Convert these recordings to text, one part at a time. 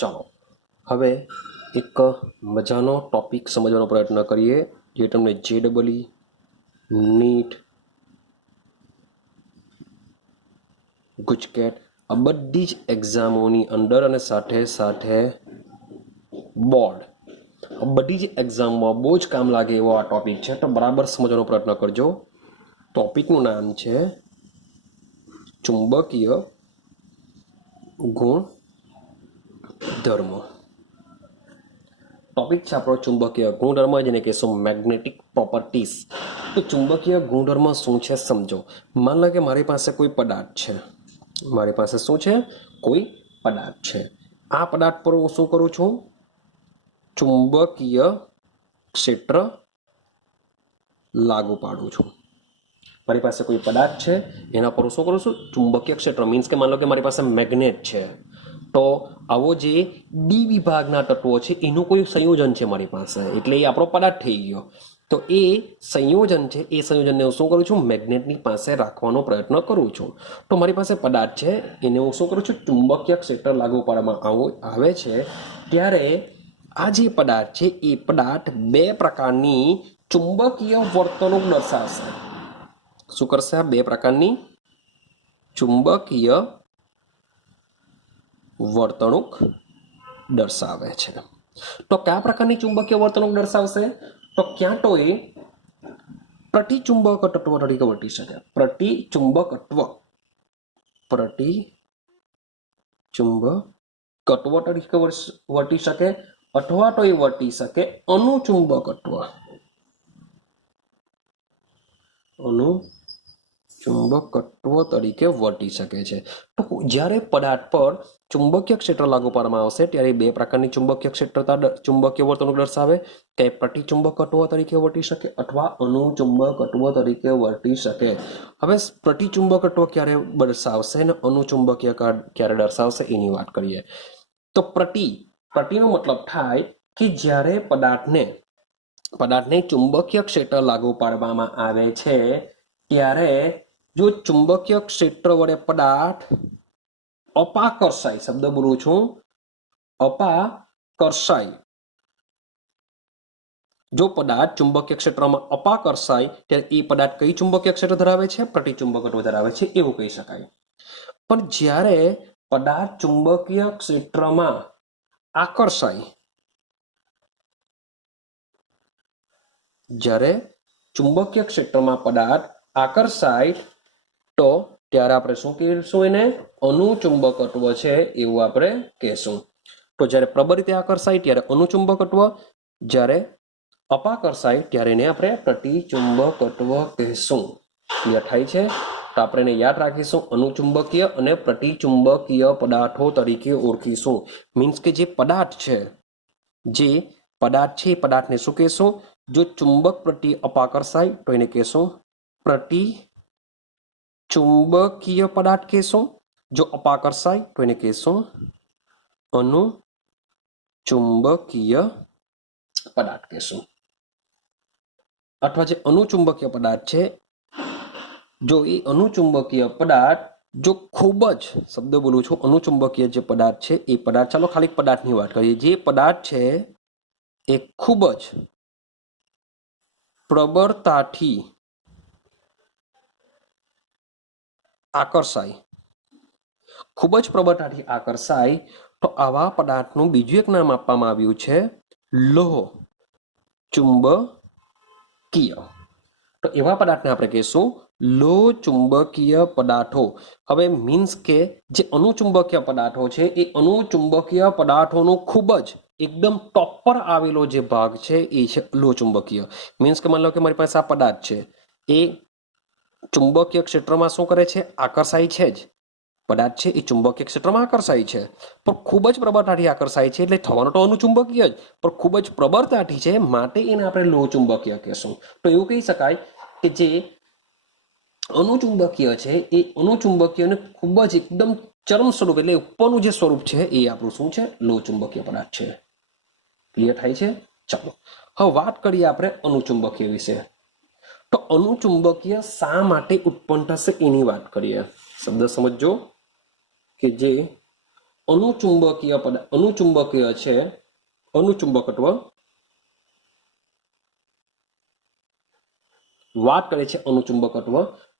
ચાલો હવે એક મજાનો ટોપિક સમજવાનો પ્રયત્ન કરીએ જે તમને JEE, નીટ, ગુજકેટ આ બધી જ એક્ઝામોની અંદર અને સાથે સાથે બોર્ડ બધી જ એક્ઝામમાં બહુ જ કામ લાગે એવો આ ટોપિક છે, તો બરાબર સમજવાનો પ્રયત્ન કરજો. ટોપિકનું નામ છે ચુંબકીય ગુણધર્મ. ટોપિક છે આપણો ચુંબકીય ગુણધર્મ, જેને કહેશું મેગ્નેટિક પ્રોપર્ટીઝ. તો ચુંબકીય ગુણધર્મ શું છે સમજો. માન લો કે મારી પાસે કોઈ પદાર્થ છે, મારી પાસે શું છે, કોઈ પદાર્થ છે. આ પદાર્થ પર હું શું કરું છું, ચુંબકીય ક્ષેત્ર લાગુ પાડું છું. મારી પાસે કોઈ પદાર્થ છે, એના પર હું શું કરું છું, ચુંબકીય ક્ષેત્ર. મીન્સ કે માન લો કે મારી પાસે મેગ્નેટ છે, તો આવો જે ડી વિભાગના તત્વો છે એનું કોઈ સંયોજન છે મારી પાસે, એટલે એ આપણો પદાર્થ થઈ ગયો. તો એ સંયોજન છે, એ સંયોજનને હું શું કરું છું, મેગ્નેટની પાસે રાખવાનો પ્રયત્ન કરું છું. તો મારી પાસે પદાર્થ છે, એને હું શું કરું છું, ચુંબકીય ક્ષેત્ર લાગુ પાડવામાં આવે છે. ત્યારે આ જે પદાર્થ છે એ પદાર્થ બે પ્રકારની ચુંબકીય વર્તણૂક દર્શાવશે. શું કરશે? આ બે પ્રકારની ચુંબકીય વર્તણૂક દર્શાવે છે. તો કયા પ્રકારની ચુંબકીય વર્તણૂક દર્શાવશે? તો ક્યાં તો એ પ્રતિચુંબક તત્વ તરીકે વર્તી શકે, પ્રતિચુંબકત્વ તરીકે વર્તી શકે, અથવા તો એ વર્તી શકે અનુચુંબકત્વ તરીકે વર્તી શકે છે. તો જ્યારે પદાર્થ પર ચુંબકીય ક્ષેત્ર લાગુ પાડવામાં આવશે ત્યારે બે પ્રકારની ચુંબકીય વર્તણૂક દર્શાવે, તે પ્રતિચુંબકત્વ તરીકે વર્તી શકે અથવા અનુચુંબકત્વ તરીકે વર્તી શકે. હવે પ્રતિચુંબકત્વ ક્યારે દર્શાવશે અને અનુચુંબકીય ક્યારે દર્શાવશે એની વાત કરીએ. તો પ્રતિનો મતલબ થાય કે જ્યારે પદાર્થને ચુંબકીય ક્ષેત્ર લાગુ પાડવામાં આવે છે ત્યારે જો ચુંબકીય ક્ષેત્ર વડે પદાર્થ અપાકર્ષાય, શબ્દ બોલું છું, અપાકર્ષાય, જો પદાર્થ ચુંબકીય ક્ષેત્રમાં અપાકર્ષાય ત્યારે એ પદાર્થ કઈ ચુંબકીય ક્ષેત્ર ધરાવે છે? પ્રતિચુંબકત્વ ધરાવે છે, એવું કહી શકાય. પણ જ્યારે પદાર્થ ચુંબકીય ક્ષેત્રમાં આકર્ષાય, જ્યારે ચુંબકીય ક્ષેત્રમાં પદાર્થ આકર્ષાય તો ત્યારે આપણે શું કહીશું, એને અનુચુંબકત્વ છે એવું આપણે કહેશું. તો જ્યારે પ્રબળ રીતે આકર્ષાય ત્યારે અનુચુંબકત્વ, જ્યારે અપાકર્ષાય ત્યારે એને આપણે પ્રતિચુંબકત્વ કહેશું. ક્લિયર થાય છે? તો આપણે એને યાદ રાખીશું, અનુચુંબકીય અને પ્રતિચુંબકીય પદાર્થો તરીકે ઓળખીશું. મીન્સ કે જે પદાર્થ છે એ પદાર્થને શું કહેશું? જો ચુંબક પ્રત્યે અપાકર્ષાય તો એને કહેશું પ્રતિચુંબકીય પદાર્થ કહેશું. જો અપાકર્ષાય તો એને કહેશું અનુચુંબકીય પદાર્થ કહેશું. અથવા જે અનુચુંબકીય પદાર્થ છે, જો એ અનુચુંબકીય પદાર્થ જો ખૂબ જ, શબ્દ બોલું છું, અનુચુંબકીય જે પદાર્થ છે એ પદાર્થ, ચાલો ખાલી પદાર્થની વાત કરીએ, જે પદાર્થ છે એ ખૂબ જ પ્રબળતાથી આકર્ષાય, તો આવા પદાર્થનું બીજું એક નામ આપવામાં આવ્યું છે લોહ ચુંબકીય. તો એવા પદાર્થને આપણે કહીશું લોહ ચુંબકીય પદાર્થો. હવે મીન્સ કે જે અનુચુંબકીય પદાર્થો છે એ અનુચુંબકીય પદાર્થોનું ખૂબ જ એકદમ ટોપ પર આવેલો જે ભાગ છે એ છે લોહ ચુંબકીય. મીન્સ કે માની લો કે મારી પાસે આ પદાર્થ છે, એ ચુંબકીય ક્ષેત્રમાં શું કરે છે? આકર્ષાય છે જ. પદાર્થ છે એ ચુંબકીય ક્ષેત્રમાં આકર્ષાય છે, પણ ખૂબ જ પ્રબળતાથી આકર્ષાય છે, એટલે થવાનો તો અનુચુંબકીય જ, પણ ખૂબ જ પ્રબળતાથી છે, માટે એને આપણે લોહ ચુંબકીય કહેશું. તો એવું કહી શકાય કે જે અનુચુંબકીય છે એ અનુચુંબકીયને ખૂબ જ એકદમ ચરમ સ્વરૂપ, એટલે ઉપરનું જે સ્વરૂપ છે એ આપણું શું છે? લોહ ચુંબકીય પદાર્થ છે. ક્લિયર થાય છે? ચાલો હવે વાત કરીએ આપણે અનુચુંબકીય વિશે. તો અનુચુંબકીય શા માટે ઉત્પન્ન થશે એની વાત કરીએ. શબ્દ સમજો કે જે અનુચુંબકીય અનુચુંબકીય છે, અનુચુંબકત્વ વાત કરે છે અનુચુંબકત્વ,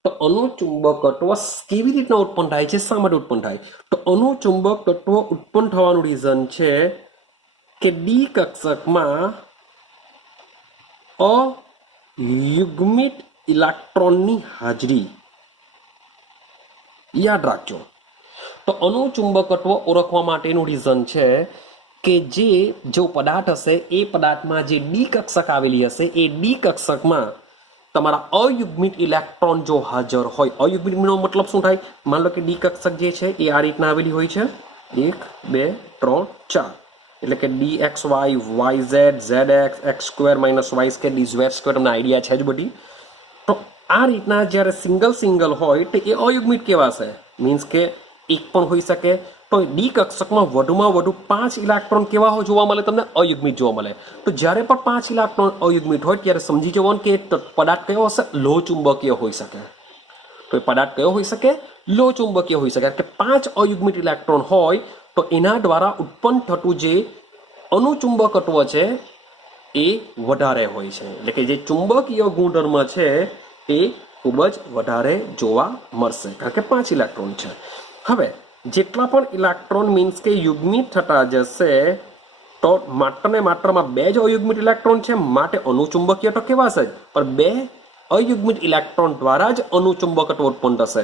તો અનુચુંબકત્વ કેવી રીતના ઉત્પન્ન થાય છે, શા માટે ઉત્પન્ન થાય? તો અનુચુંબક તત્વ ઉત્પન્ન થવાનું રીઝન છે કે ડી કક્ષકમાં અયુગ્મિત ઇલેક્ટ્રોનની હાજરી. યાદ રાખજો. તો અનુચુંબકત્વ ઓળખવા માટેનું રીઝન છે કે જો પદાર્થ હશે એ પદાર્થમાં જે ડી કક્ષક આવેલી હશે એ ડી કક્ષકમાં તમારા અયુગ્મિત ઇલેક્ટ્રોન જો હાજર હોય. અયુગ્મિતનો મતલબ શું થાય? માન લો કે ડી કક્ષક જે છે એ આ રીતના આવેલી હોય છે, 1 2 3 4, એટલે કે d x y, y z, z x, x square minus y square, d z square, તમને આઈડિયા છે જ બધી. તો આ રીતના જ્યારે સિંગલ હોય તો એ અયુગ્મિત કહેવાશે. મીન્સ કે એક પણ હોઈ શકે. તો ડી કક્ષકમાં વધુમાં વધુ 5 ઇલેક્ટ્રોન કેવા જોવા મળે? તમને અયુગ્મિત જોવા મળે. તો જ્યારે પણ 5 ઇલેક્ટ્રોન અયુગ્મિત હોય ત્યારે સમજી જવાનું કે પદાર્થ કયો હશે? લો ચુંબકીય હોઈ શકે. તો એ પદાર્થ કયો હોઈ શકે? લો ચુંબકીય હોઈ શકે. કે 5 અયુગ્મિત ઇલેક્ટ્રોન હોય તો એના દ્વારા ઉત્પન્ન થતું જે અનુચુંબકત્વ છે એ વધારે હોય છે. એટલે કે જે ચુંબકીય ગુણધર્મ છે એ ખૂબ જ વધારે જોવા મળશે, કારણ કે 5 ઇલેક્ટ્રોન છે. હવે જેટલા પણ ઇલેક્ટ્રોન મીન્સ કે યુગ્મિત થતા જશે તો માત્ર ને માત્રમાં 2 જ અયુગ્મિત ઇલેક્ટ્રોન છે, માટે અનુચુંબકીય તો કહેવાશે જ, પણ 2 અયુગ્મિત ઇલેક્ટ્રોન દ્વારા જ અનુચુંબકત્વ ઉત્પન્ન થશે.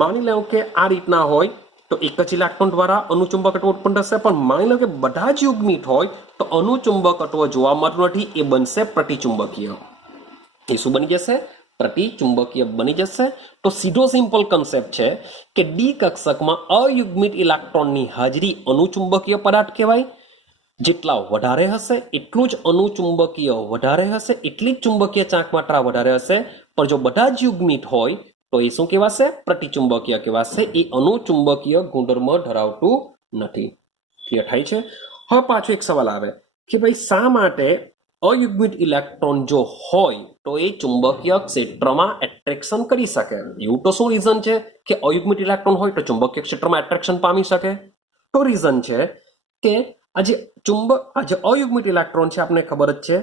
માની લો કે આ રીતના હોય તો એક જ ઇલેક્ટ્રોન દ્વારા અનુચુંબકત્વ ઉત્પન્ન થશે, પણ માની લો કે બધા જ યુગ્મિત હોય તો અનુચુંબકત્વ જોવા મળતું નથી, એ બનશે પ્રતિચુંબકીય. એ શું બની જશે? પ્રતિચુંબકીય બની જશે. તો સીધો સિમ્પલ કન્સેપ્ટ છે કે ડી કક્ષકમાં અયુગ્મિત ઇલેક્ટ્રોનની હાજરી અનુચુંબકીય પદાર્થ કહેવાય. જેટલા વધારે હશે એટલું જ અનુચુંબકીય વધારે હશે, એટલી જ ચુંબકીય ચાંક માત્રા વધારે હશે. પણ જો બધા જ યુગ્મિત હોય તો એ શું કહેવાશે? પ્રતિચુંબકીય કહેવાશે. એ અનુચુંબકીય ગુણધર્મ ધરાવતું નથી. ક્લિયર થાય છે? હવે પાછો એક સવાલ આવે કે ભાઈ શા માટે અયુગ્મિત ઇલેક્ટ્રોન જો હોય તો એ ચુંબકીય ક્ષેત્રમાં એટ્રેક્શન કરી શકે? એવું તો શું રીઝન છે કે અયુગ્મિત ઇલેક્ટ્રોન હોય તો ચુંબકીય ક્ષેત્રમાં એટ્રેક્શન પામી શકે? તો રીઝન છે કે આજે અયુગ્મિત ઇલેક્ટ્રોન છે, આપણને ખબર જ છે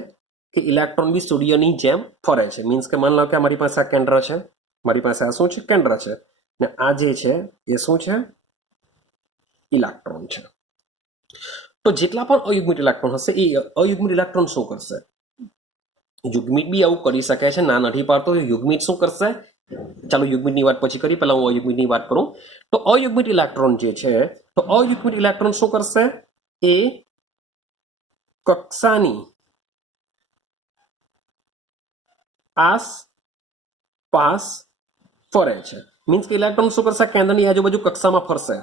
કે ઇલેક્ટ્રોન બી સૂર્યની જેમ ફરે છે. મીન્સ કે માની લો કે મારી પાસે આ કેન્દ્ર છે, મારી પાસે આ શું છે? કેન્દ્ર છે, ને આ જે છે એ શું છે? ઇલેક્ટ્રોન છે. તો જેટલા પણ અયુગ્મિત ઇલેક્ટ્રોન હશે એ અયુગ્મિત ઇલેક્ટ્રોન શું કરશે? યુગ્મિત બી આવું કરી શકે છે, ના નથી પાડતો. યુગ્મિત શું કરશે? ચાલો યુગ્મિતની વાત પછી કરી, પહેલા હું અયુગ્મિતની વાત કરું. તો અયુગ્મિત ઇલેક્ટ્રોન જે છે, તો અયુગ્મિત ઇલેક્ટ્રોન શું કરશે? એ કક્ષાની આસપાસ ફરે છે. મીન્સ કે ઇલેક્ટ્રોન શું કરશે? કેન્દ્રની આજુબાજુ કક્ષામાં ફરશે.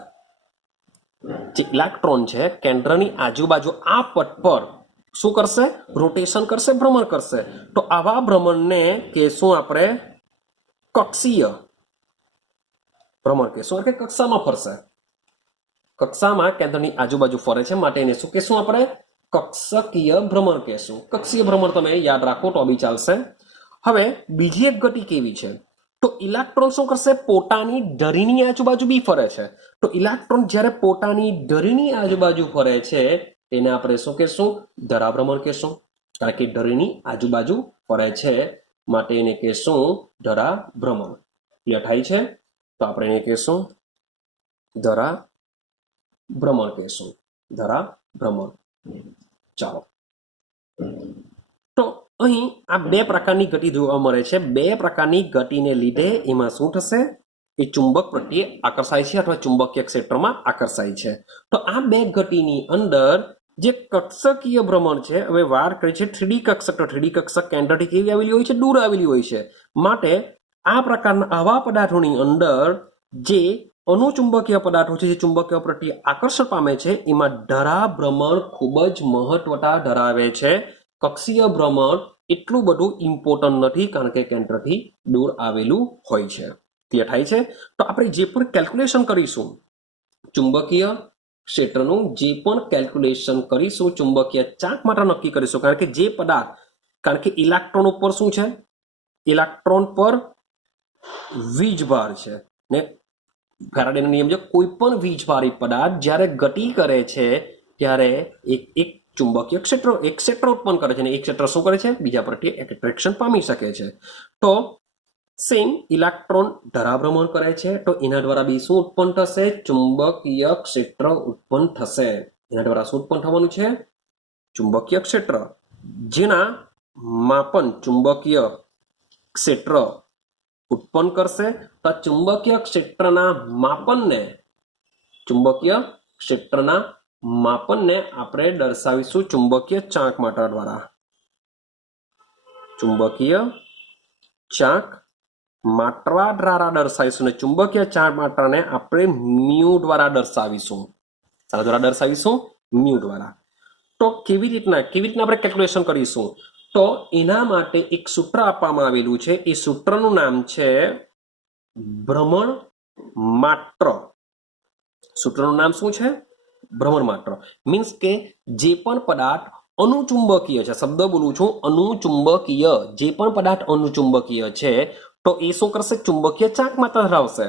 જે ઇલેક્ટ્રોન છે કેન્દ્રની આજુબાજુ આ પથ પર શું કરશે? રોટેશન કરશે, ભ્રમણ કરશે. તો આવા ભ્રમણને કહેશું આપણે કક્ષીય ભ્રમણ કહેશું, કે કક્ષામાં ફરશે. કક્ષામાં કેન્દ્રની આજુબાજુ ફરે છે માટે એને શું કહેશું આપણે? કક્ષકીય ભ્રમણ કહેશું. કક્ષીય ભ્રમણ તમે યાદ રાખો તો બી ચાલશે. હવે બીજી એક ગતિ કેવી છે? તો ઇલેક્ટ્રોન શું કરશે? પોતાની ધરીની આજુબાજુ બી ફરે છે. તો ઇલેક્ટ્રોન જ્યારે પોતાની ધરીની આજુબાજુ ફરે છે તેને આપણે શું કહેશું? ધરાભ્રમણ કહેશું. કારણ કે ધરીની આજુબાજુ ફરે છે માટે એને કહેશું ધરાભ્રમણ. ક્લિયર થાય છે? તો આપણે એને કહેશું ધરાભ્રમણ કહેશું. ધરાભ્રમણ. ચાલો, તો અહીં આ 2 પ્રકારની ગતિ જોવા મળે છે. 2 પ્રકારની ગતિને લીધે એમાં શું થશે? એ ચુંબક પ્રત્યે આકર્ષાય છે અથવા ચુંબકીય ક્ષેત્રમાં આકર્ષાય છે. તો આ 2 ગતિની અંદર જે કક્ષકીય ભ્રમણ છે, હવે વાત કરી છે 3D કક્ષક. તો 3D કક્ષક કેન્દ્રથી કેવી આવેલી હોય છે? દૂર આવેલી હોય છે. માટે આ પ્રકારના આવા પદાર્થોની અંદર જે અનુચુંબકીય પદાર્થો છે, જે ચુંબકીય પ્રત્યે આકર્ષણ પામે છે, એમાં ધરાભ્રમણ ખૂબ જ મહત્વતા ધરાવે છે. કક્ષીય ભ્રમણ એટલું બધું ઇમ્પોર્ટન્ટ નથી, કારણ કે કેન્દ્રથી દૂર આવેલું હોય છે. ક્લિયર થાય છે? તો આપણે જે પણ કેલ્ક્યુલેશન કરીશું ચુંબકીય ક્ષેત્રનું, જે પણ કેલ્ક્યુલેશન કરીશું, ચુંબકીય ચાંક માટે નક્કી કરીશું. કારણ કે જે પદાર્થ, કારણ કે ઇલેક્ટ્રોન ઉપર શું છે? ઇલેક્ટ્રોન પર વીજભાર છે ને ફેરાડેનો નિયમ છે, કોઈ પણ વીજભારી પદાર્થ જ્યારે ગતિ કરે છે ત્યારે એક એક ચુંબકીય ક્ષેત્ર ઉત્પન્ન કરે છે અને એક ક્ષેત્ર શું કરે છે, બીજા પ્રત્યે એટ્રેક્શન પામી શકે છે. તો સેમ ઇલેક્ટ્રોન ધરાભ્રમણ કરે છે તો એના દ્વારા બી શું ઉત્પન્ન થશે, ચુંબકીય ક્ષેત્ર ઉત્પન્ન થશે. એના દ્વારા શું ઉત્પન્ન થવાનું છે, ચુંબકીય ક્ષેત્ર, જેના માપન ચુંબકીય ક્ષેત્ર ઉત્પન્ન કરશે. તો ચુંબકીય ક્ષેત્રના માપનને આપણે દર્શાવીશું ચુંબકીય ચાંક માત્રા દ્વારા. ચુંબકીય ચાંક માત્રા દ્વારા દર્શાવીશું અને ચુંબકીય ચાંક માત્રાને આપણે મ્યુ દ્વારા દર્શાવીશું. શાના દ્વારા દર્શાવીશું, મ્યુ દ્વારા. તો કેવી રીતના આપણે કેલ્ક્યુલેશન કરીશું, તો એના માટે એક સૂત્ર આપવામાં આવેલું છે. એ સૂત્રનું નામ છે ભ્રમણ માત્ર. સૂત્રનું નામ શું છે, ભ્રમણ માત્ર. મીન્સ કે જે પણ પદાર્થ અનુચુંબકીય છે, શબ્દ બોલું છું અનુચુંબકીય, જે પણ પદાર્થ અનુચુંબકીય છે તો એ શું કરશે, ચુંબકીય ચાંક માત્ર ધરાવશે.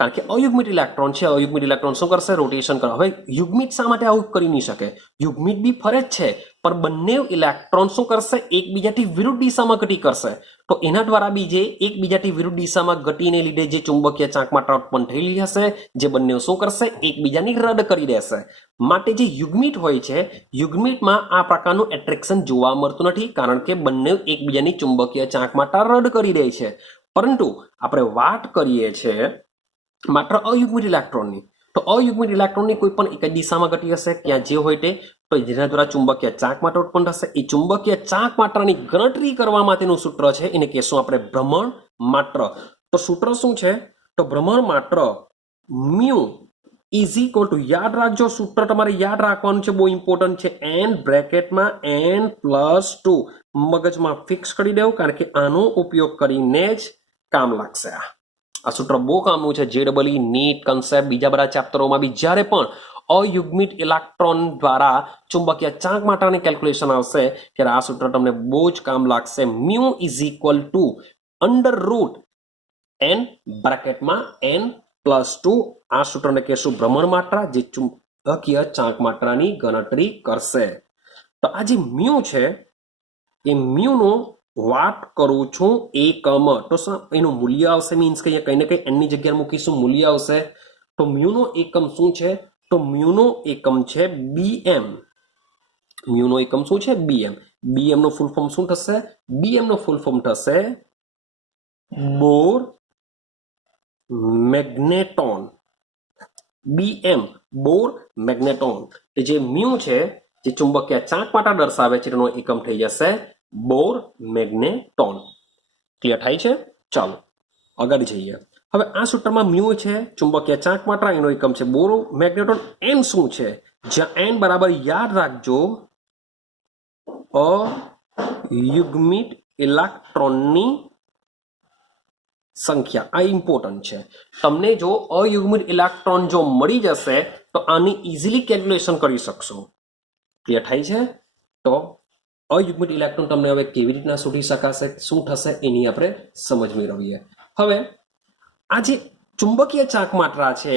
કારણ કે અયુગ્મિત ઇલેક્ટ્રોન છે, અયુગ્મિત ઇલેક્ટ્રોન શું કરશે, રોટેશન કરે. હવે યુગ્મિત શા માટે આવું કરી નહીં શકે, યુગ્મિત બી ફરે જ છે પણ બંને ઇલેક્ટ્રોન શું કરશે, એકબીજાથી વિરુદ્ધ દિશામાં ગતિ કરશે. તો એના દ્વારા બી જે એકબીજાથી વિરુદ્ધ દિશામાં ગતિને લીધે જે ચુંબકીય ચાંક માત્રા ઉત્પન્ન થયેલી હશે, જે બંને શું કરશે, એકબીજાની રદ કરી દેશે. માટે જે યુગ્મિત હોય છે, યુગ્મિતમાં આ પ્રકારનું એટ્રેક્શન જોવા મળતું નથી, કારણ કે બંને એકબીજાની ચુંબકીય ચાંક માત્રા રદ કરી દે છે. પરંતુ આપણે વાત કરીએ છીએ માત્ર અયુગ્મિત ઇલેક્ટ્રોનની. તો અયુગ્મિત ઇલેક્ટ્રોનની કોઈ પણ એક જ દિશામાં ગતિ હશે, ત્યાં જે હોય તે, તો જેના દ્વારા ચુંબકીય ચાંક માત્રા ઉત્પન્ન થશે. એ ચુંબકીય ચાંક માત્રાની ગણતરી કરવા માટેનું સૂત્ર છે, એને કહેશું આપણે ભ્રમણ માત્ર. તો સૂત્ર શું છે, તો ભ્રમણ માત્ર મ્યુ ઇઝ ઇક્વલ ટુ, યાદ રાખજો સૂત્ર તમારે યાદ રાખવાનું છે, બહુ ઇમ્પોર્ટન્ટ છે, n બ્રેકેટમાં n+2 મગજમાં ફિક્સ કરી દેવું, કારણ કે આનો ઉપયોગ કરીને જ કામ લાગશે. આ સૂત્ર બહુ કામનું છે. JEE નીટ કન્સેપ્ટ બીજા બધા ચેપ્ટરોમાં બી જ્યારે પણ અયુગ્મિત ઇલેક્ટ્રોન દ્વારા ચુંબકીય ચાંક માત્રાની કેલ્ક્યુલેશન આવશે ત્યારે આ સૂત્ર તમને બહુ જ કામ લાગશે. Mu is equal two √n બ્રેકેટમાં n+2. આ સૂત્રને કહેશું ભ્રમણ માત્રા, જે ચુંબકીય ચાંક માત્રાની ગણતરી કરશે. તો આ જે મ્યુ છે એ મ્યુનો વાત કરું છું એકમ, તો એનું મૂલ્ય આવશે, મીન્સ કે અહીંયા કંઈ ને કંઈ એનની જગ્યાએ મૂકીશું, મૂલ્ય આવશે. તો મ્યુનો એકમ શું છે, તો મ્યુનો એકમ છે BM. મ્યુનો એકમ શું છે, BM. BM નો ફૂલ ફોર્મ શું થશે, BM નો ફૂલ ફોર્મ થશે બોર મેગ્નેટોન. BM બોર મેગ્નેટોન. જે મ્યુ છે, જે ચુંબકીય ચાંક માત્રા દર્શાવે છે, તેનો એકમ થઈ જશે બોર મેગ્નેટોન. ક્લિયર થાય છે? ચાલો આગળ જઈએ. હવે આ સૂત્રમાં મ્યુ છે ચુંબકીય ચાંક માત્રા, એનો એકમ છે બોર મેગ્નેટોન. n શું છે, જ્યાં n બરાબર યાદ રાખજો અયુગ્મિત ઇલેક્ટ્રોનની સંખ્યા. આ ઇમ્પોર્ટન્ટ છે. તમને જો અયુગ્મિત ઇલેક્ટ્રોન જો મળી જશે તો આની ઇઝીલી કેલ્ક્યુલેશન કરી શકશો. ક્લિયર થાય છે? તો અયુગ્મિત ઇલેક્ટ્રોન તમને હવે કેવી રીતના શોધી શકાશે, શું થશે, એની આપણે સમજ મેળવીએ. હવે આ જે ચુંબકીય ચાંક માત્રા છે,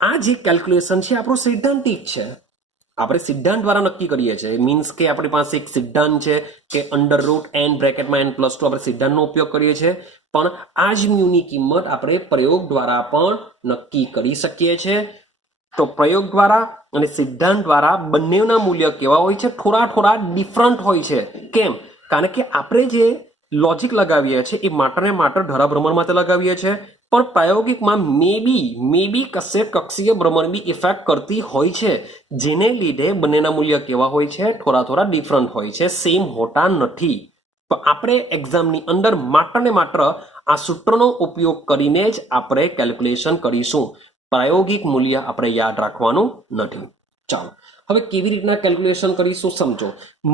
આ જે કેલ્ક્યુલેશન છે આપણું સૈદ્ધાંતિક છે, આપણે સિદ્ધાંત દ્વારા નક્કી કરીએ છીએ. મીન્સ કે આપણી પાસે એક સિદ્ધાંત છે કે √n બ્રેકેટમાં n+2 આપણે સિદ્ધાંતનો ઉપયોગ કરીએ છીએ, પણ આ જ મ્યુની કિંમત આપણે પ્રયોગ દ્વારા પણ નક્કી કરી શકીએ છીએ. તો પ્રયોગ દ્વારા અને સિદ્ધાંત દ્વારા બંનેના મૂલ્ય કેવા હોય છે, થોડા ડિફરન્ટ હોય છે. કેમ? કારણ કે આપણે જે લોજિક લગાવીએ છીએ એ માત્ર ને માત્ર ધરાભ્રમણ માટે લગાવીએ છીએ, પણ પ્રાયોગિકમાં મે બી કક્ષીય ભ્રમણ બી ઇફેક્ટ કરતી હોય છે, જેને લીધે બંનેના મૂલ્ય કેવા હોય છે, થોડા ડિફરન્ટ હોય છે, સેમ હોતા નથી. તો આપણે એક્ઝામની અંદર માત્ર ને માત્ર આ સૂત્રનો ઉપયોગ કરીને જ આપણે કેલ્ક્યુલેશન કરીશું. પ્રાયોગિક મૂલ્ય આપણે યાદ રાખવાનું નથી. ચાલો હવે કેવી રીતના કેલ્ક્યુલેશન કરીશું સમજો.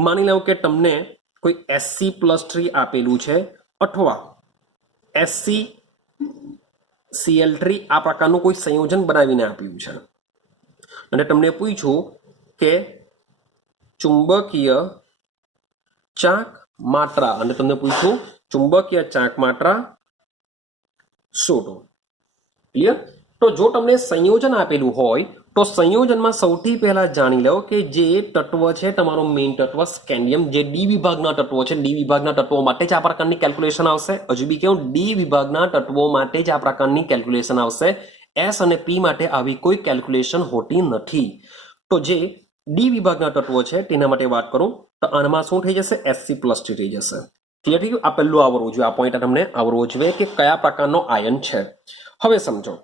માની લો કે તમને કોઈ Sc+3 આપેલું છે અથવા ScCl3 આ પ્રકારનું કોઈ સંયોજન બનાવીને આપ્યું છે અને તમને પૂછ્યું કે ચુંબકીય ચાંક માત્રા, અને તમને પૂછ્યું ચુંબકીય ચાંક માત્રા શોધો. ક્લિયર? તો જો તમને સંયોજન આપેલું હોય તો સંયોજનમાં સૌથી પહેલા જાણી લો કે જે તત્વ છે તમારો મેઇન તત્વ સ્કેન્ડિયમ, જે ડી વિભાગના તત્વો છે, ડી વિભાગના તત્વો માટે જ આ પ્રકારની કેલ્ક્યુલેશન આવશે. હજુ બી કેવું, ડી વિભાગના તત્વો માટે જ આ પ્રકારની કેલ્ક્યુલેશન આવશે. એસ અને પી માટે આવી કોઈ કેલ્ક્યુલેશન હોતી નથી. તો જે ડી વિભાગના તત્વો છે તેના માટે વાત કરું તો આમાં શું થઈ જશે? એસસી પ્લસ ટી થઈ જશે. ક્લિયર થઈ ગયું? આ પહેલું આવડવું જોઈએ, આ પોઈન્ટ તમને આવડવો જોઈએ કે કયા પ્રકારનો આયન છે. હવે સમજો,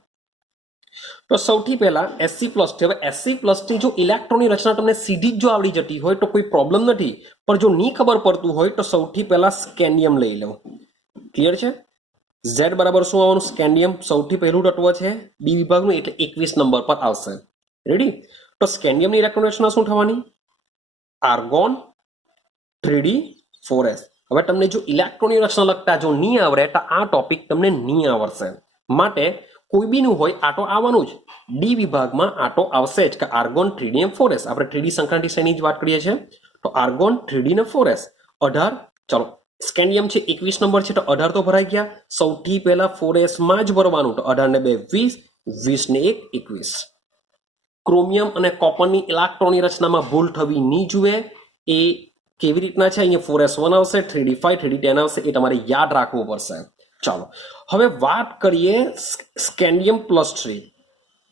તો સૌથી પહેલા એસસી પ્લસ ટી. હવે એસસી પ્લસ ટી જો ઇલેક્ટ્રોનની રચના તમને સીધી જ જો આવડી જતી હોય તો કોઈ પ્રોબ્લેમ નથી, પણ જો નહીં ખબર પડતું હોય તો સૌથી પહેલા સ્કેન્ડિયમ લઈ લો. ક્લિયર છે? ઝેડ બરાબર શું આવવાનું? સ્કેન્ડિયમ સૌથી પહેલું તત્વ છે ડી વિભાગનું, એટલે 21 નંબર પર આવશે. રેડી? તો સ્કેન્ડિયમની ઇલેક્ટ્રોન રચના શું થવાની? Argon 3d4s. હવે તમને જો ઇલેક્ટ્રોનની રચના લગતા જો નહીં આવડે તો આ ટોપિક તમને નહીં આવડશે. માટે કોઈ બીનું હોય આટો આવવાનું જ, ડી વિભાગમાં આટો આવશે જ કે આર્ગોન 3d4s. આપણે 3d સંક્રાંતિ શ્રેણીની જ વાત કરીએ છીએ. તો આર્ગોન 3d ને 4s 18. ચલો, સ્કેન્ડિયમ છે 21 નંબર છે તો 18 તો ભરાઈ ગયા. સૌથી પહેલા 4s માં જ ભરવાનું. તો 18 ને 2 20, 20 ને 1 21. ક્રોમિયમ અને કોપરની ઇલેક્ટ્રોનની રચનામાં ભૂલ થવી નહીં જોઈએ. એ કેવી રીતના છે? અહીંયા 4s1 આવશે, 3d5, 3d10 આવશે, એ તમારે યાદ રાખવું પડશે. ચાલો, હવે વાત કરીએ સ્કેન્ડિયમ પ્લસ 3.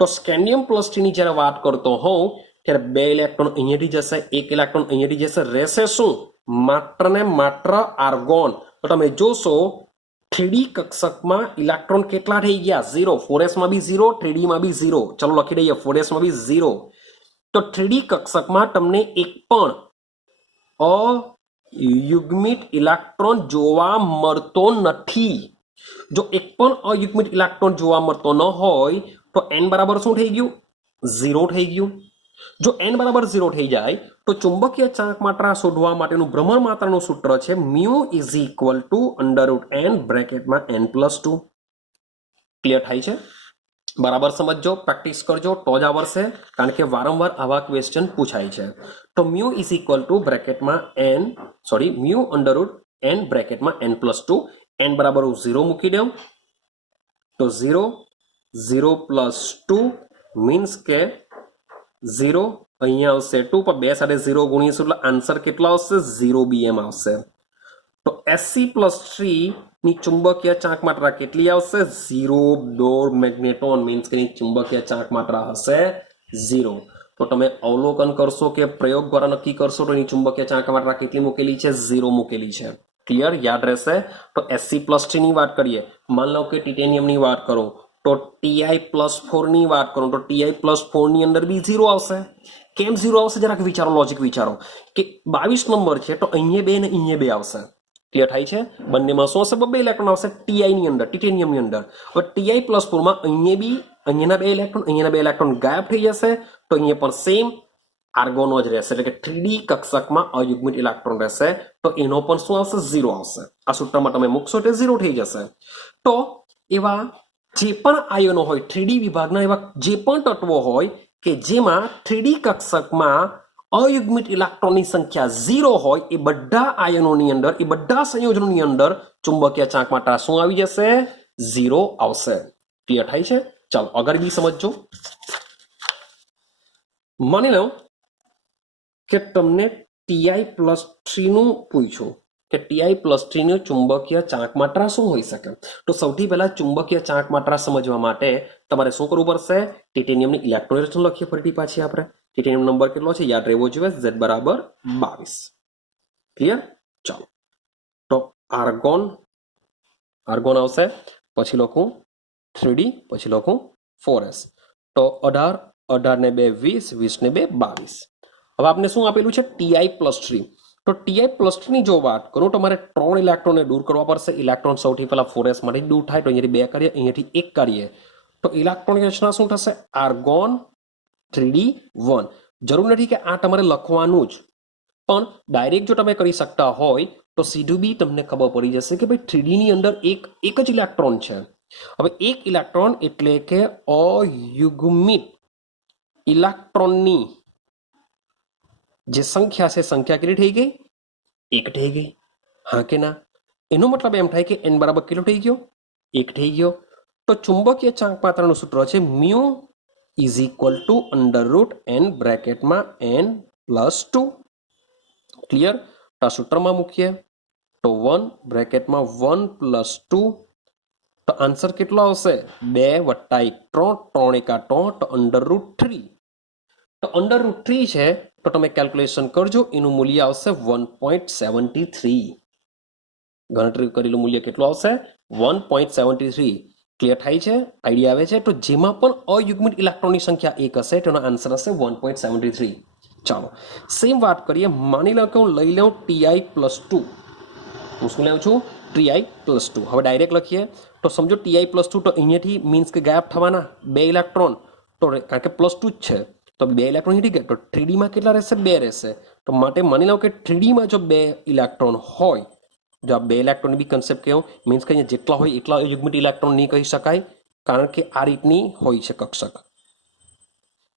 તો સ્કેન્ડિયમ પ્લસ 3 ની જ્યારે વાત કરતો હોઉં ત્યારે 2 ઇલેક્ટ્રોન અહીંયાથી જશે, 1 ઇલેક્ટ્રોન અહીંયાથી જશે, રહેશે શું? માત્ર ને માત્ર આર્ગોન. તો તમે જોશો 3d કક્ષકમાં ઇલેક્ટ્રોન કેટલા થઈ ગયા? 0. 4s માં બી 0, 3d માં બી 0. ચલો લખી દઈએ, 4s માં બી 0. તો 3d કક્ષકમાં તમને એક પણ અયુગ્મિત ઇલેક્ટ્રોન જોવા મળતો નથી. જો એક પણ અયુગ્મિત ઇલેક્ટ્રોન જોવા મળતો ન હોય તો n બરાબર શું થઈ ગયું? 0 થઈ ગયું. જો n બરાબર 0 થઈ જાય તો ચુંબકીય ચાંક માત્રા શોધવા માટેનું ભ્રમણ માત્રાનું સૂત્ર છે mu is equal two √n બ્રેકેટમાં n+2. ક્લિયર થાય છે? બરાબર સમજજો, પ્રેક્ટિસ કરજો તો જ આવડશે, કારણ કે વારંવાર આવા ક્વેશ્ચન પૂછાય છે. તો mu ઇઝ ઇક્વલ ટુ બ્રેકેટમાં mu √n બ્રેકેટમાં n+2. n બરાબર 0 મૂકી દઉં તો 0 0 + 2 મીન્સ કે 0 અહીંયા આવશે 2, પણ 2 સાથે 0 ગુણીશું એટલે આન્સર કેટલો આવશે? 0 bm આવશે. તો Sc+3 ની ચુંબકીય ચાંક માત્રા કેટલી આવશે? 0 બોર મેગ્નેટોન, મીન્સ કે ચુંબકીય ચાંક માત્રા હશે 0. તો તમે અવલોકન કરશો કે પ્રયોગ દ્વારા નક્કી કરશો તો એની ચુંબકીય ચાંક માત્રા કેટલી મૂકેલી છે? 0 મૂકેલી છે. ક્લિયર? યાદ રહેશે. તો Sc+3 ની વાત કરીએ, માન લો કે ટિટેનિયમની વાત કરું તો Ti+4 ની વાત કરું તો Ti+4 ની અંદર બી 0 આવશે. કેમ 0 આવશે? જરાક વિચારો, લોજિક વિચારો કે 22 નંબર છે તો અહીંયા 2 ને અહીંયા 2 આવશે. ક્લિયર થાય છે? બંનેમાં શું હશે? 2 ઇલેક્ટ્રોન આવશે ટીઆઈ ની અંદર, ટિટેનિયમની અંદર. હવે Ti+4 માં અહીંયા બી અહીંયાના 2 ઇલેક્ટ્રોન, અહીંયાના 2 ઇલેક્ટ્રોન ગાયબ થઈ જશે તો અહીંયા પણ સેમ આર્ગોન જ રહેશે, એટલે કે 3d કક્ષકમાં અયુગ્મિત ઇલેક્ટ્રોન રહેશે. તો એનો પણ શું આવશે? 0 આવશે. આ સૂત્રમાં તમે મૂકશો તો 0 થઈ જશે. તો એવા જે પણ આયનો હોય 3d વિભાગના, એવા જે પણ તત્વો હોય કે જેમાં 3d કક્ષકમાં અયુગ્મિત ઇલેક્ટ્રોનની સંખ્યા 0 હોય, એ બધા આયનોની અંદર, એ બધા સંયોજનોની અંદર ચુંબકીય ચાંક માત્રા શું આવી જશે? 0 આવશે. ક્લિયર થાય છે? ચાલો આગળ બી સમજજો. માની લો કે તમને Ti+3 નું પૂછ્યું કે Ti+3 નું ચુંબકીય ચાંક માત્રા શું હોઈ શકે? તો સૌથી પહેલા ચુંબકીય ચાંક માત્રા સમજવા માટે તમારે શું કરવું પડશે? ટિટેનિયમની ઇલેક્ટ્રોન રચના લખીએ ફરીથી પાછી આપણે. ટિટેનિયમ નંબર કેટલો છે? યાદ રહેવો જોઈએ, Z બરાબર 22. ક્લિયર? ચાલો, તો આર્ગોન આવશે, પછી લખું 3d, પછી લખું 4s. તો 18, 18 ને 2 20, 20 ને 2 22. હવે આપને શું આપેલું છે? Ti+3. તો Ti+3 ની જો વાત કરું તો મારે 3 ઇલેક્ટ્રોનને દૂર કરવા પડશે. ઇલેક્ટ્રોન સૌથી પહેલા 4s માંથી દૂર થાય તો અહીંયાથી 2 કરીએ, અહીંયાથી 1 કરીએ તો ઇલેક્ટ્રોનની રચના શું થશે? Argon 3d1. જરૂર નથી કે આ તમારે લખવાનું જ, પણ ડાયરેક્ટ જો તમે કરી શકતા હોય તો સીધું બી તમને ખબર પડી જશે કે ભાઈ 3d ની અંદર એક જ ઇલેક્ટ્રોન છે. હવે એક ઇલેક્ટ્રોન એટલે કે અયુગ્મિત ઇલેક્ટ્રોનની જે સંખ્યા છે, સંખ્યા કેટલી થઈ ગઈ? 1 થઈ ગઈ. હા કે ના? એનો મતલબ એમ થાય કે n બરાબર કેટલો થઈ ગયો? 1 થઈ ગયો. તો ચુંબકીય ચાંકપાત્રનું સૂત્ર છે mu is equal to under root n બ્રેકેટમાં n પ્લસ 2. ક્લિયર? તો આ સૂત્રમાં મૂકીએ તો 1 બ્રેકેટમાં 1 પ્લસ 2, તો આન્સર કેટલો આવશે? 2 વત્તા 1 3, 3 એકા 3, તો અંડર રૂટ 3. તો અંડર રૂટ 3 છે તો તમે કેલ્ક્યુલેશન કરજો, એનું મૂલ્ય આવશે 1.73. ગણતરી કરેલું મૂલ્ય કેટલું આવશે? 1.73. ક્લિયર થાય છે? આઈડિયા આવે છે? તો જેમાં પણ અયુગ્મિત ઇલેક્ટ્રોનની સંખ્યા 1 હશે તેનો આન્સર હશે 1.73. ચાલો સેમ વાત કરીએ. માની લો કે હું લઈ લઉં Ti+2. હું શું લઉં છું? Ti+2. હવે ડાયરેક્ટ લખીએ તો સમજો Ti+2, તો અહીંયાથી મીન્સ કે ગાયબ થવાના 2 ઇલેક્ટ્રોન, તો કારણ કે +2 જ છે તો 2 ઇલેક્ટ્રોન અહીંથી ગયા, તો 3Dમાં કેટલા રહેશે? 2 રહેશે. તો માટે માની લો કે 3Dમાં જો 2 ઇલેક્ટ્રોન હોય, જો આ 2 ઇલેક્ટ્રોનની બી કન્સેપ્ટ કેવું મીન્સ કે અહીંયા જેટલા હોય એટલા અયુગ્મિત ઇલેક્ટ્રોન નહીં કહી શકાય, કારણ કે આ રીતની હોય છે કક્ષક.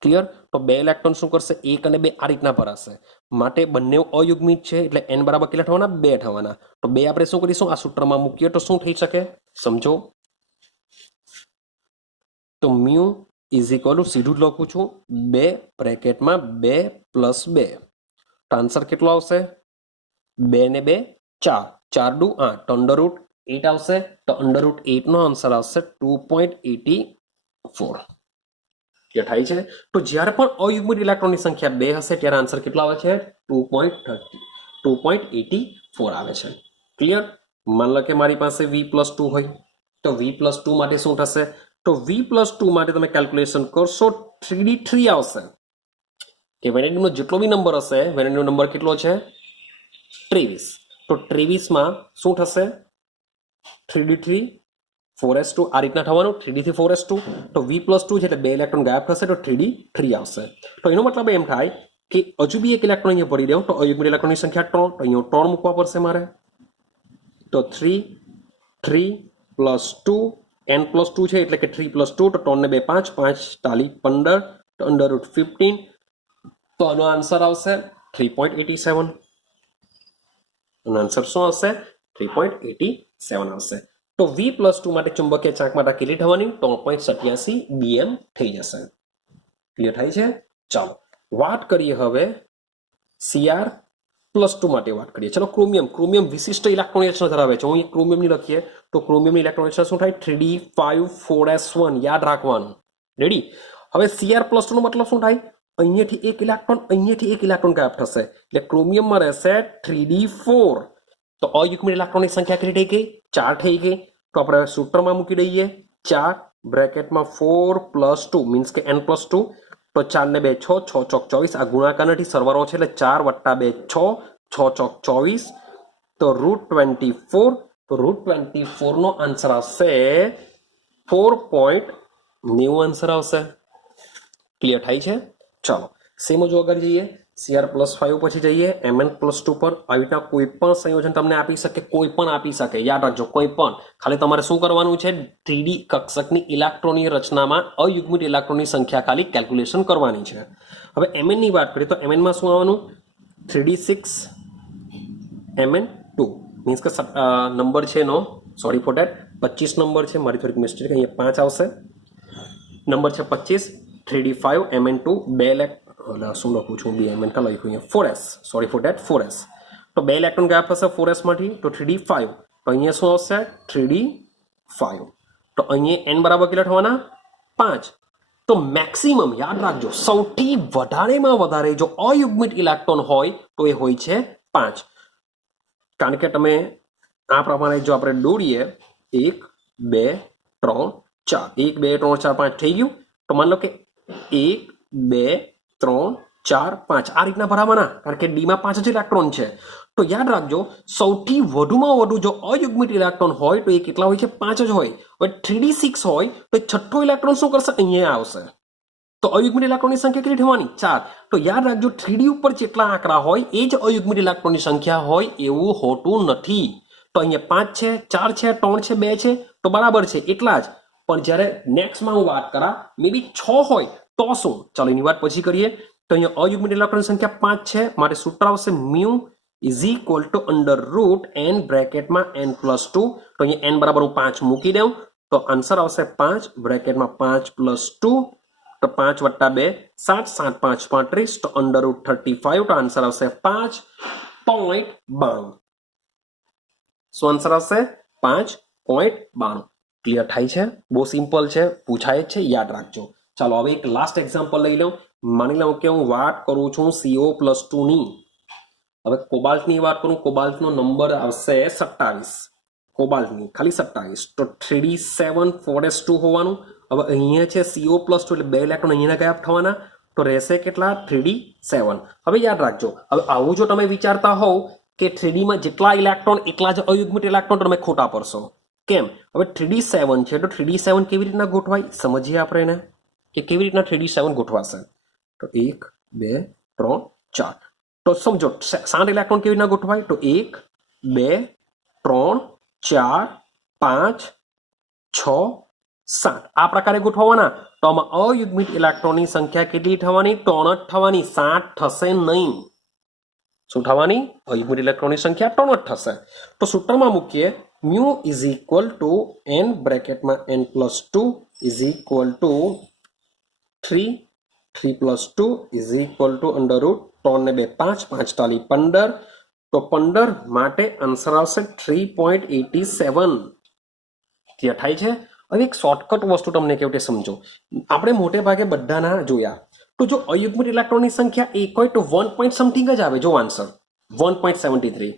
ક્લિયર? તો 2 ઇલેક્ટ્રોન શું કરશે? 1 અને 2 આ રીતના ભરાશે, માટે બંને અયુગ્મિત છે એટલે n બરાબર કેટલા થવાના? 2 થવાના. તો 2 આપણે શું કરીશું? આ સૂત્રમાં મૂકીએ તો શું થઈ શકે? સમજો. તો મ્યુ ઇઝ ઇક્વલ ટુ સીધું જ લખું છું 2 બ્રેકેટમાં 2 પ્લસ 2. તો આન્સર કેટલો આવશે? 2 ને 2 4, 4 દુ 8, તો અંડર રૂટ 8 આવશે. તો અંડર રૂટ 8 નો આન્સર આવશે 2.84. ક્લિયર થાય છે? તો જ્યારે પણ અયુગ્મિત ઇલેક્ટ્રોનની સંખ્યા 2 હશે ત્યારે આન્સર કેટલો આવે છે? 2.84 આવે છે. ક્લિયર? માન લો કે મારી પાસે V+2 હોય તો V+2 માટે શું થશે? તો V+2 માટે તમે કેલ્ક્યુલેશન કરશો 3D3 આવશે. કે વેનેડિયમનો જેટલો બી નંબર હશે, વેનેડિયમનો નંબર કેટલો છે? 23. તો 23માં શું થશે? 3D3 4s2 આ રીતના થવાનું. 3D3 4s2, તો V+2 છે એટલે 2 ઇલેક્ટ્રોન ગાયબ થશે તો 3D3 આવશે. તો એનો મતલબ એમ થાય કે હજુ બી 1 ઇલેક્ટ્રોન અહીંયા ભરી દઉં તો અયુગ્મિત ઇલેક્ટ્રોનની સંખ્યા 3, તો અહીંયા 3 મૂકવા પડશે મારે. તો 3 + 2 n+2 છે એટલે કે 3 + 2, તો 3 ને 2 5, 5 તાલી 15, તો અંડર રૂટ 15. તો આનો આન્સર આવશે 3.87. આનો આન્સર શું આવશે? 3.87 આવશે. તો V+2 માટે ચુંબકીય ચાંકમાત્રા કેટલી થવાની? 3.87 bm થઈ જશે. ક્લિયર થાય છે? ચાલો વાત કરીએ હવે Cr+2 માટે વાત કરીએ. ચલો ક્રોમિયમ વિશિષ્ટ ઇલેક્ટ્રોન રચના ધરાવે છે. હું અહીં ક્રોમિયમની લખીએ તો ક્રોમિયમની ઇલેક્ટ્રોન રચના શું થાય? 3D5 4s1. યાદ રાખવાનું. રેડી? હવે Cr+2 નો મતલબ શું થાય? અહીંયાથી 1 ઇલેક્ટ્રોન, અહીંયાથી 1 ઇલેક્ટ્રોન ગાયબ થશે એટલે ક્રોમિયમમાં રહેશે 3D4. તો અયુગ્મિત ઇલેક્ટ્રોનની સંખ્યા કેટલી થઈ ગઈ? 4 થઈ ગઈ. તો આપણે સૂત્રમાં મૂકી દઈએ 4 બ્રેકેટમાં 4 + 2 મીન્સ કે n+2. તો 4 ને 2 6, 6 ચોક 24. આ ગુણાકાર નથી, સરવાળો છે એટલે 4 + 2 6, 6 ચોક 24. તો √24. તો √24 નો આન્સર આવશે 4.90 આન્સર આવશે. ક્લિયર થાય છે? ચાલો સેમ જો આગળ જઈએ Cr+5 પછી જઈએ Mn+2 પર. આવી રીતના કોઈ પણ સંયોજન તમને આપી શકે, કોઈ પણ આપી શકે. યાદ રાખજો, કોઈ પણ. ખાલી તમારે શું કરવાનું છે? 3D કક્ષકની ઇલેક્ટ્રોનની રચનામાં અયુગ્મિત ઇલેક્ટ્રોનની સંખ્યા ખાલી કેલ્ક્યુલેશન કરવાની છે. હવે Mn ની વાત કરીએ તો Mn માં શું આવવાનું? 3D6 Mn2 મીન્સ કે નંબર છે એનો, સોરી ફોર ડેટ, 25 નંબર છે. મારી થોડીક મિસ્ટેક, અહીંયા 5 આવશે. નંબર છે 25. 3D5 Mn2 શું લખું છું? Mn કા લખ્યું અહીંયા 4s, sorry for date 4s. તો 2 ઇલેક્ટ્રોન ગાયબ થશે 4s માંથી, તો 3D5. તો અહીંયા શું આવશે? 3D5. તો અહીંયા n બરાબર કેટલા થવાના? 5. તો મેક્સિમમ યાદ રાખજો, સૌથી વધારેમાં વધારે જો અયુગ્મિત ઇલેક્ટ્રોન હોય તો એ હોય છે 5. કારણ કે તમે આ પ્રમાણે જો આપણે દોડીએ 1 2 3 4, 1 2 3 4 5 થઈ ગયું. તો માની લો કે 1 2 3 4 5 આ રીતના ભરાવાના, કારણ કે ડીમાં 5 જ ઇલેક્ટ્રોન છે. તો યાદ રાખજો, સૌથી વધુમાં વધુ જો અયુગ્મિત ઇલેક્ટ્રોન હોય તો એ કેટલા હોય છે? 5 જ હોય. હવે 3D6 હોય તો છઠ્ઠો ઇલેક્ટ્રોન શું કરશે? અહીંયા આવશે. તો અયુગ્મિત ઇલેક્ટ્રોનની સંખ્યા કેટલી થવાની? 4. તો યાદ રાખજો, 3D ઉપર જેટલા આંકડા હોય એ જ અયુગ્મિત ઇલેક્ટ્રોનની સંખ્યા હોય એવું હોતું નથી. તો અહીંયા 5 છે, 4 છે, 3 છે, 2 છે, તો બરાબર છે એટલા જ. પણ જ્યારે નેક્સ્ટમાં હું વાત કરા મે બી 6 હોય તો શું? ચાલો એની વાત પછી કરીએ. તો અહીંયા અયુગ્મિત ઇલેક્ટ્રોનની સંખ્યા 5 છે, માટે સૂત્ર આવશે mu is equal to under route n બ્રેકેટમાં n+2. તો અહીંયા n બરાબર હું 5 મૂકી દઉં तो आंसर आवशे 5 ब्रेकेटमां 5 + 2 तो 5 + 2 7 7 5 35 तो √35 तो आंसर आवशे 5.92 શું આન્સર આવશે 5.92 ક્લિયર થાય છે બહુ સિમ્પલ છે પૂછાય છે યાદ રાખજો ચાલો હવે એક લાસ્ટ એક્ઝામ્પલ લઈ લઉં માની લઉં કે હું વાત કરું છું CO+2 ની હવે કોબાલ્ટની વાત કરું કોબાલ્ટનો નંબર આવશે 27 કોબાલ્ટની ખાલી 27 તો 3d7 હોવાનું હવે અહીંયા છે CO+2 એટલે 2 ઇલેક્ટ્રોન અહીંયા ગાયબ થવાના તો રહેશે કેટલા 3d7 હવે યાદ રાખજો હવે આવું જો તમે વિચારતા હોવ કે 3D માં જેટલા ઇલેક્ટ્રોન એટલા જ અયુગ્મિત ઇલેક્ટ્રોન તમે ખોટા પડશો કેમ હવે 3d7 છે તો 3d7 કેવી રીતના ગોઠવાય સમજીએ આપણે એને કે કેવી રીતના 3d7 ગોઠવાશે તો 1 2 3 4 તો સમજો 7 ઇલેક્ટ્રોન કેવી રીતના ગોઠવાય તો 1 2 3 4 5 6 7 આ પ્રકારે ગોઠવવાના તો આમાં અયુગ્મિત ઇલેક્ટ્રોનની સંખ્યા કેટલી થવાની 3 જ થવાની 7 થશે નહીં શું થવાની અયુગ્મિત ઇલેક્ટ્રોનની સંખ્યા 3 જ થશે તો સૂત્રમાં મૂકીએ mu = n બ્રેકેટમાં n + 2 3 3 + 2 √3 ને 2 5 5 તાલી 15 તો 15 માટે આન્સર આવશે 3.87 ક્લિયર થાય છે હવે એક શોર્ટકટ વસ્તુ તમને કેવી રીતે સમજો આપણે મોટે ભાગે બધાના જોયા તો જો અયુગ્મિત ઇલેક્ટ્રોનની સંખ્યા 1 હોય તો 1 પોઈન્ટ સમથિંગ જ આવે જો આન્સર 1.73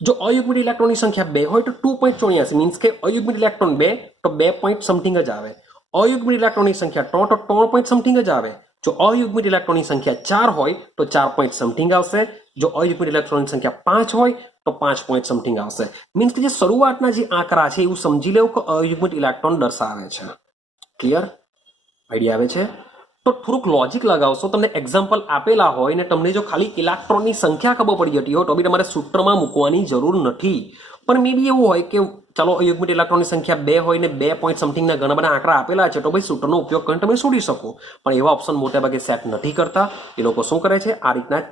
જો અયુગ્મિત ઇલેક્ટ્રોનની સંખ્યા 2 હોય તો 2.84 મીન્સ કે અયુગ્મિત ઇલેક્ટ્રોન 2 તો 2 પોઈન્ટ સમથિંગ જ આવે અયુગ્મિત ઇલેક્ટ્રોનની સંખ્યા 3 તો 3 પોઈન્ટ સમથિંગ જ આવે જો અયુગ્મિત ઇલેક્ટ્રોનની સંખ્યા 4 હોય તો 4 પોઈન્ટ સમથિંગ આવશે જો અયુગ્મિત ઇલેક્ટ્રોનની સંખ્યા 5 હોય તો 5 પોઈન્ટ સમથિંગ આવશે મીન્સ કે જે શરૂઆતના જે આંકડા છે એવું સમજી લેવું કે અયુગ્મિત ઇલેક્ટ્રોન દર્શાવે છે ક્લિયર આઈડિયા આવે છે તો થોડુંક લોજિક લગાવશો તમને એક્ઝામ્પલ આપેલા હોય ને તમને જો ખાલી ઇલેક્ટ્રોનની સંખ્યા ખબર પડી જતી હોય તો બી તમારે સૂત્રમાં મૂકવાની જરૂર નથી પણ મે બી એવું હોય કે ચાલો અયુગ્મિત ઇલેક્ટ્રોનની સંખ્યા 2 હોય ને 2 પોઈન્ટ સમથિંગના ઘણા બધા આંકડા આપેલા છે તો ભાઈ સૂત્રનો ઉપયોગ કરીને તમે શોધી શકો પણ એવા ઓપ્શન મોટા ભાગે સેટ નથી કરતા એ લોકો શું કરે છે આ રીતના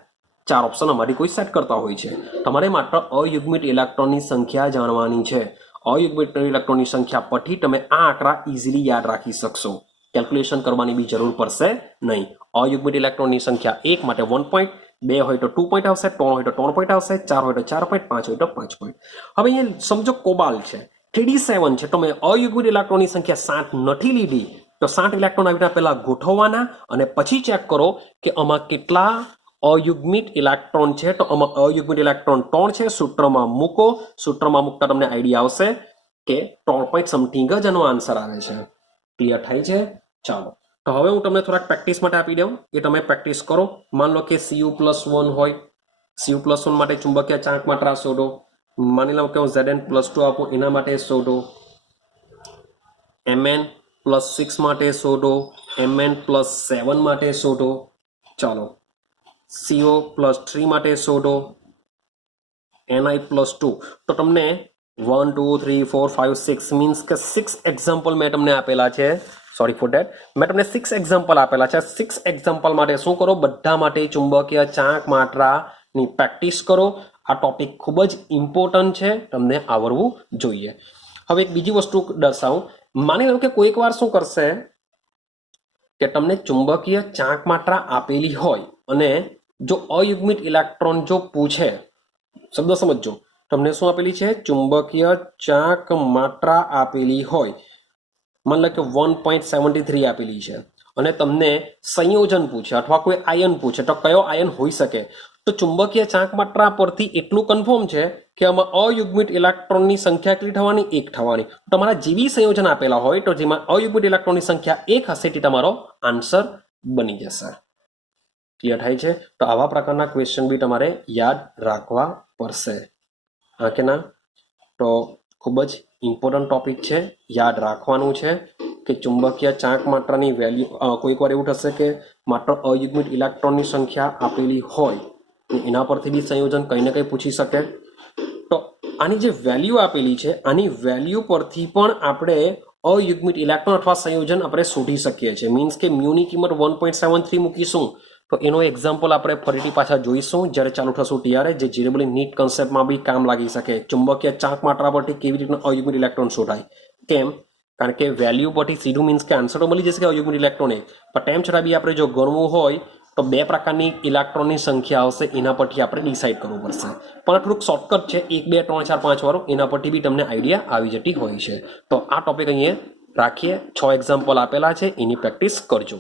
4 ઓપ્શન અમારી કોઈ સેટ કરતા હોય છે તમારે માત્ર અયુગ્મિત ઇલેક્ટ્રોનની સંખ્યા જાણવાની છે અયુગ્મિત ઇલેક્ટ્રોનની સંખ્યા પરથી તમે આ આંકડા ઇઝીલી યાદ રાખી શકશો કેલ્ક્યુલેશન કરવાની બી જરૂર પડશે નહીં અયુગ્મિત ઇલેક્ટ્રોનની સંખ્યા 1 માટે 1 પોઈન્ટ 2 હોય તો 2 પોઈન્ટ આવશે 3 હોય તો 3 પોઈન્ટ આવશે 4 હોય તો 4 પોઈન્ટ 5 હોય તો 5 પોઈન્ટ હવે અહીંયા સમજો કોબાલ્ટ છે 3d7 છે તો મેં અયુગ્મિત ઇલેક્ટ્રોનની સંખ્યા 7 નથી લીધી તો 7 ઇલેક્ટ્રોન આવી રીતના પહેલા ગોઠવવાના અને પછી ચેક કરો કે આમાં કેટલા અયુગ્મિત ઇલેક્ટ્રોન છે તો આમાં અયુગ્મિત ઇલેક્ટ્રોન 3 છે સૂત્રમાં મૂકો સૂત્રમાં મૂકતા તમને આઈડિયા આવશે કે 3 પોઈન્ટ સમથિંગ જ આનો આન્સર આવે છે ક્લિયર થાય છે ચાલો તો હવે હું તમને થોડાક પ્રેક્ટિસ માટે આપી દઉં એ તમે પ્રેક્ટિસ કરો માન લો કે Cu+1 હોય Cu+1 માટે ચુંબકીય ચાંક માત્રા શોધો માની લો કે હું Zn+2 આપું એના માટે શોધો Mn+6 માટે શોધો Mn+7 માટે શોધો ચાલો CO+3 માટે શોધો Ni+2 તો તમને 1 2 3 4 5 6 મીન્સ કે 6 એક્ઝામ્પલ મેં તમને આપેલા છે સોરી ફોર ધેટ મેં તમને 6 એક્ઝામ્પલ આપેલા છે 6 એક્ઝામ્પલ માટે શું કરો બધા માટે ચુંબકીય ચાંક માત્રાની પ્રેક્ટિસ કરો આ ટોપિક ખૂબ જ ઇમ્પોર્ટન્ટ છે તમને આવડવું જોઈએ હવે એક બીજી વસ્તુ દર્શાવું માની લો કે કોઈક વાર શું કરશે કે તમને ચુંબકીય ચાંક માત્રા આપેલી હોય અને જો અયુગ્મિત ઇલેક્ટ્રોન જો પૂછે શબ્દ સમજજો તમને શું આપેલી છે ચુંબકીય ચાંક માત્રા આપેલી હોય માન લો કે 1.73 આપેલી છે અને તમને સંયોજન પૂછે અથવા કોઈ આયન પૂછે તો કયો આયન હોઈ શકે તો ચુંબકીય ચાંક માત્રા પરથી એટલું કન્ફર્મ છે કે આમાં અયુગ્મિત ઇલેક્ટ્રોનની સંખ્યા કેટલી થવાની 1 થવાની તમારા જેવી સંયોજન આપેલા હોય તો જેમાં અયુગ્મિત ઇલેક્ટ્રોનની સંખ્યા 1 હશે તે તમારો આન્સર બની જશે ક્લિયર થાય છે તો આવા પ્રકારના ક્વેશ્ચન બી તમારે યાદ રાખવા પડશે હા કે ના તો ખૂબ જ ઇમ્પોર્ટન્ટ ટોપિક છે યાદ રાખવાનું છે કે ચુંબકીય ચાંક માત્રાની વેલ્યુ કોઈક વાર એવું થશે કે માત્ર અયુગ્મિત ઇલેક્ટ્રોનની સંખ્યા આપેલી હોય એના પરથી બી સંયોજન કંઈ ને કંઈ પૂછી શકે તો આની જે વેલ્યુ આપેલી છે આની વેલ્યુ પરથી પણ આપણે અયુગ્મિત ઇલેક્ટ્રોન અથવા સંયોજન આપણે શોધી શકીએ છીએ મીન્સ કે મ્યુની કિંમત 1.73 મૂકીશું તો એનો એક્ઝામ્પલ આપણે ફરીથી પાછા જોઈશું જ્યારે ચાલુ થશું ત્યારે જે જીરેબલી નીટ કન્સેપ્ટમાં બી કામ લાગી શકે ચુંબકીય ચાંક માત્રા પરથી કેવી રીતના અયુગ્મિત ઇલેક્ટ્રોન શોધાય કેમ કારણ કે વેલ્યુ પરથી સીધું મીન્સ કે આન્સર તો મળી જશે કે અયુગ્મિક ઇલેક્ટ્રોનિક, પણ તેમ છતાં બી આપણે જો ગણવું હોય તો બે પ્રકારની ઇલેક્ટ્રોનની સંખ્યા આવશે, એના પરથી આપણે ડિસાઇડ કરવું પડશે. પણ થોડુંક શોર્ટકટ છે 1 2 3 4 5 વાળું, એના પરથી બી તમને આઈડિયા આવી જતી હોય છે. તો આ ટોપિક અહીંયા રાખીએ. 6 એક્ઝામ્પલ આપેલા છે, એની પ્રેક્ટિસ કરજો.